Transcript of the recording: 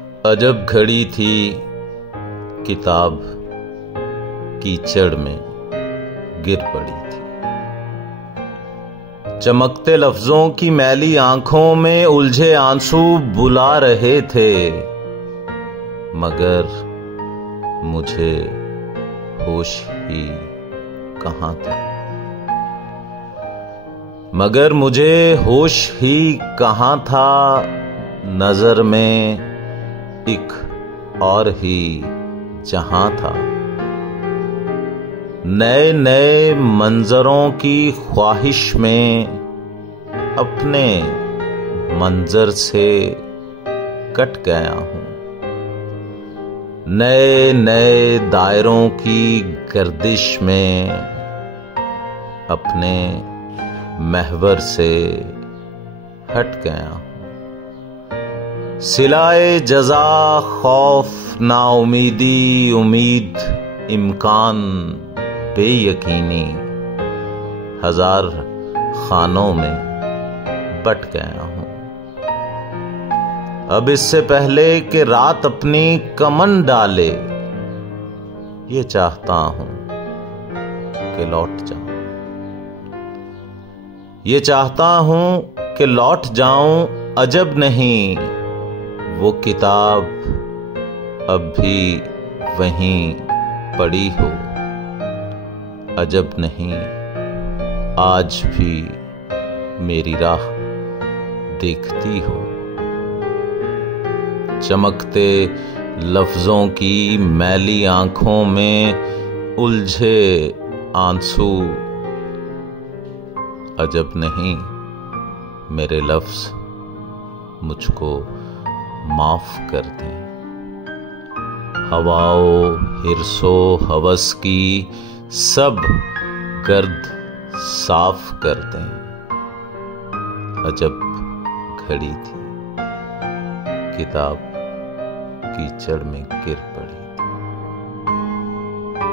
अजब घड़ी थी किताब कीचड़ में गिर पड़ी थी। चमकते लफ्जों की मैली आंखों में उलझे आंसू बुला रहे थे, मगर मुझे होश ही कहां था। मगर मुझे होश ही कहां था। नजर में एक और ही जहां था। नए नए मंजरों की ख्वाहिश में अपने मंजर से कट गया हूं। नए नए दायरों की गर्दिश में अपने महवर से हट गया हूं। सिलाए जजा खौफ नाउमीदी उम्मीद इम्कान बेयकीनी हजार खानों में बट गया हूं। अब इससे पहले कि रात अपनी कमन डाले, ये चाहता हूं कि लौट जाऊं। ये चाहता हूं कि लौट जाऊं। अजब नहीं वो किताब अब भी वहीं पड़ी हो। अजब नहीं आज भी मेरी राह देखती हो। चमकते लफ्जों की मैली आंखों में उलझे आंसू। अजब नहीं मेरे लफ्ज मुझको माफ कर दें। हवाओं हिर्सो हवस की सब गर्द साफ कर दें। अजब घड़ी थी किताब कीचड़ में गिर पड़ी।